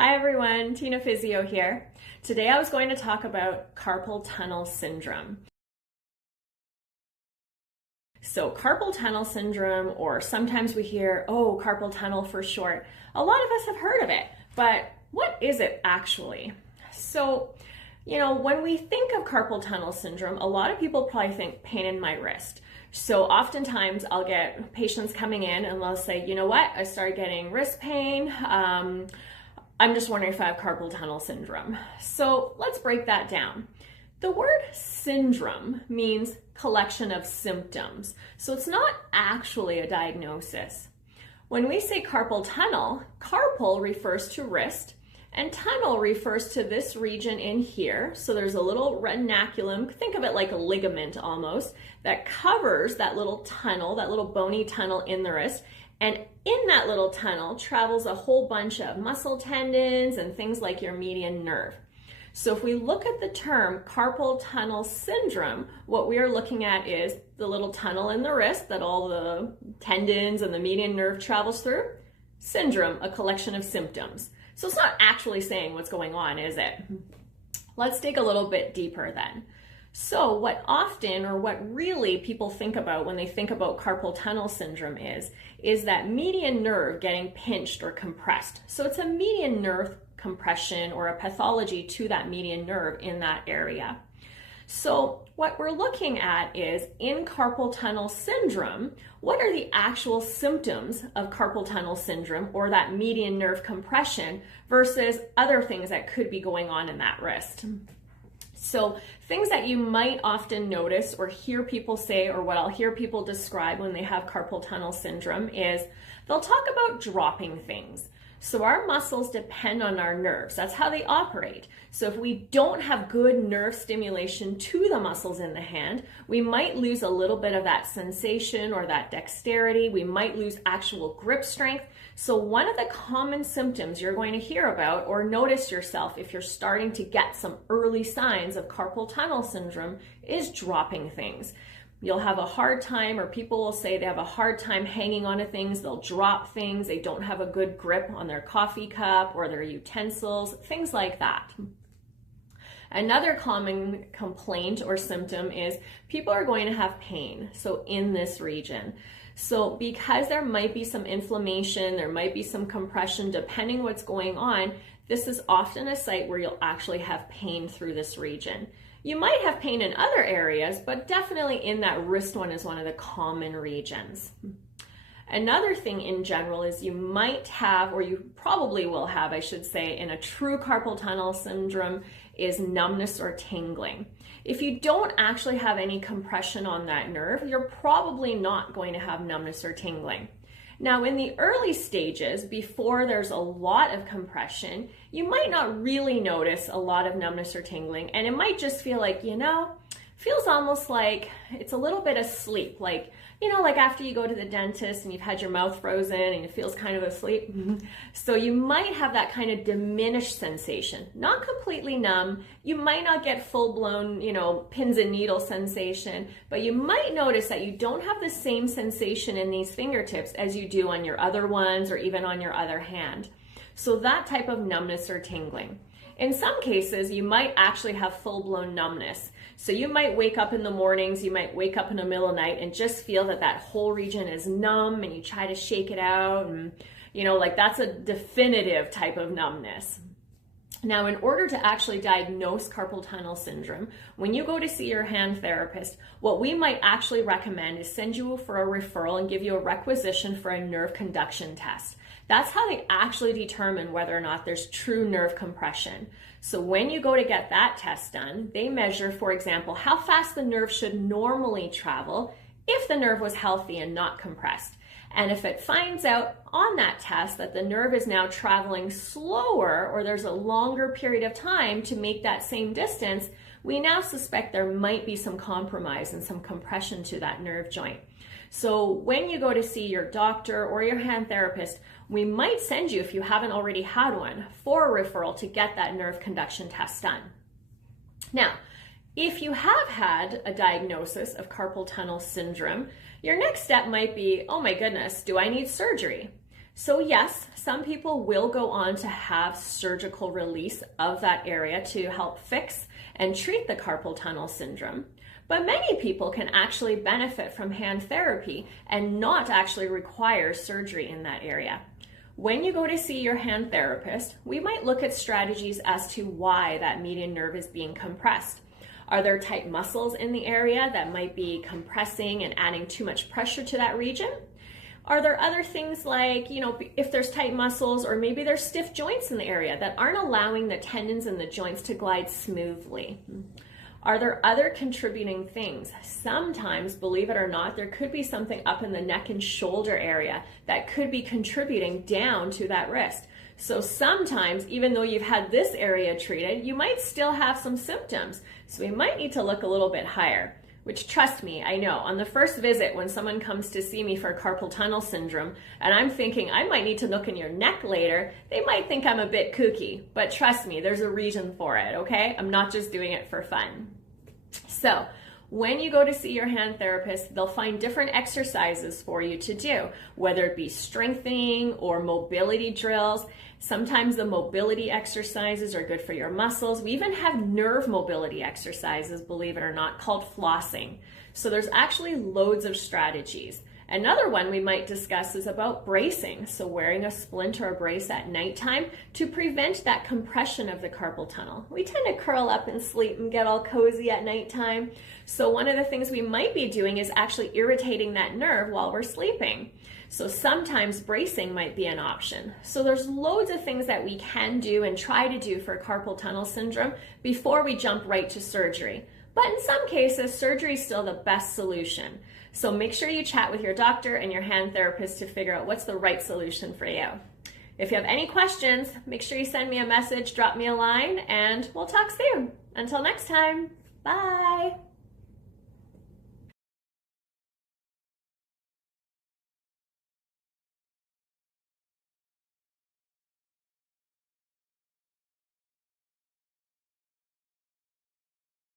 Hi everyone, TinaPhysio here. Today I was going to talk about carpal tunnel syndrome. So carpal tunnel syndrome, or sometimes we hear, oh, carpal tunnel for short. A lot of us have heard of it, but what is it actually? So, when we think of carpal tunnel syndrome, a lot of people probably think pain in my wrist. So oftentimes I'll get patients coming in and they'll say, you know what, I started getting wrist pain. I'm just wondering if I have carpal tunnel syndrome. So let's break that down. The word syndrome means collection of symptoms. So it's not actually a diagnosis. When we say carpal tunnel, carpal refers to wrist and tunnel refers to this region in here. So there's a little retinaculum, think of it like a ligament almost, that covers that little tunnel, that little bony tunnel in the wrist. And in that little tunnel travels a whole bunch of muscle tendons and things like your median nerve. So if we look at the term carpal tunnel syndrome, what we are looking at is the little tunnel in the wrist that all the tendons and the median nerve travels through. Syndrome, a collection of symptoms. So it's not actually saying what's going on, is it? Let's dig a little bit deeper then. So what really people think about when they think about carpal tunnel syndrome is that median nerve getting pinched or compressed. So it's a median nerve compression or a pathology to that median nerve in that area. So what we're looking at is in carpal tunnel syndrome, what are the actual symptoms of carpal tunnel syndrome or that median nerve compression versus other things that could be going on in that wrist? So things that you might often notice or hear people say, or what I'll hear people describe when they have carpal tunnel syndrome is they'll talk about dropping things. So our muscles depend on our nerves. That's how they operate. So if we don't have good nerve stimulation to the muscles in the hand, we might lose a little bit of that sensation or that dexterity. We might lose actual grip strength. So one of the common symptoms you're going to hear about or notice yourself if you're starting to get some early signs of carpal tunnel syndrome is dropping things. You'll have a hard time, or people will say they have a hard time hanging on to things. They'll drop things. They don't have a good grip on their coffee cup or their utensils, things like that. Another common complaint or symptom is people are going to have pain, so in this region. So because there might be some inflammation, there might be some compression, depending what's going on, this is often a site where you'll actually have pain through this region. You might have pain in other areas, but definitely in that wrist one is one of the common regions. Another thing in general is you might have, or you probably will have, I should say, in a true carpal tunnel syndrome is numbness or tingling. If you don't actually have any compression on that nerve, you're probably not going to have numbness or tingling. Now, in the early stages, before there's a lot of compression, you might not really notice a lot of numbness or tingling, and it might just feel like, feels almost like it's a little bit asleep, like after you go to the dentist and you've had your mouth frozen and it feels kind of asleep. So you might have that kind of diminished sensation, not completely numb. You might not get full-blown, pins and needles sensation, but you might notice that you don't have the same sensation in these fingertips as you do on your other ones or even on your other hand. So that type of numbness or tingling. In some cases, you might actually have full-blown numbness. So you might wake up in the mornings, you might wake up in the middle of the night and just feel that whole region is numb and you try to shake it out and, that's a definitive type of numbness. Now, in order to actually diagnose carpal tunnel syndrome, when you go to see your hand therapist, what we might actually recommend is send you for a referral and give you a requisition for a nerve conduction test. That's how they actually determine whether or not there's true nerve compression. So when you go to get that test done, they measure, for example, how fast the nerve should normally travel if the nerve was healthy and not compressed. And if it finds out on that test that the nerve is now traveling slower or there's a longer period of time to make that same distance, we now suspect there might be some compromise and some compression to that nerve joint. So when you go to see your doctor or your hand therapist, we might send you, if you haven't already had one, for a referral to get that nerve conduction test done. Now, if you have had a diagnosis of carpal tunnel syndrome, your next step might be, oh my goodness, do I need surgery? So yes, some people will go on to have surgical release of that area to help fix and treat the carpal tunnel syndrome. But many people can actually benefit from hand therapy and not actually require surgery in that area. When you go to see your hand therapist, we might look at strategies as to why that median nerve is being compressed. Are there tight muscles in the area that might be compressing and adding too much pressure to that region? Are there other things like, if there's tight muscles or maybe there's stiff joints in the area that aren't allowing the tendons and the joints to glide smoothly? Are there other contributing things? Sometimes, believe it or not, there could be something up in the neck and shoulder area that could be contributing down to that wrist. So sometimes, even though you've had this area treated, you might still have some symptoms. So we might need to look a little bit higher, which, trust me, I know on the first visit when someone comes to see me for carpal tunnel syndrome and I'm thinking I might need to look in your neck later, they might think I'm a bit kooky, but trust me, there's a reason for it, okay? I'm not just doing it for fun. So when you go to see your hand therapist, they'll find different exercises for you to do, whether it be strengthening or mobility drills. Sometimes the mobility exercises are good for your muscles. We even have nerve mobility exercises, believe it or not, called flossing. So there's actually loads of strategies. Another one we might discuss is about bracing. So wearing a splint or a brace at nighttime to prevent that compression of the carpal tunnel. We tend to curl up and sleep and get all cozy at nighttime. So one of the things we might be doing is actually irritating that nerve while we're sleeping. So sometimes bracing might be an option. So there's loads of things that we can do and try to do for carpal tunnel syndrome before we jump right to surgery. But in some cases, surgery is still the best solution. So make sure you chat with your doctor and your hand therapist to figure out what's the right solution for you. If you have any questions, make sure you send me a message, drop me a line, and we'll talk soon. Until next time, bye.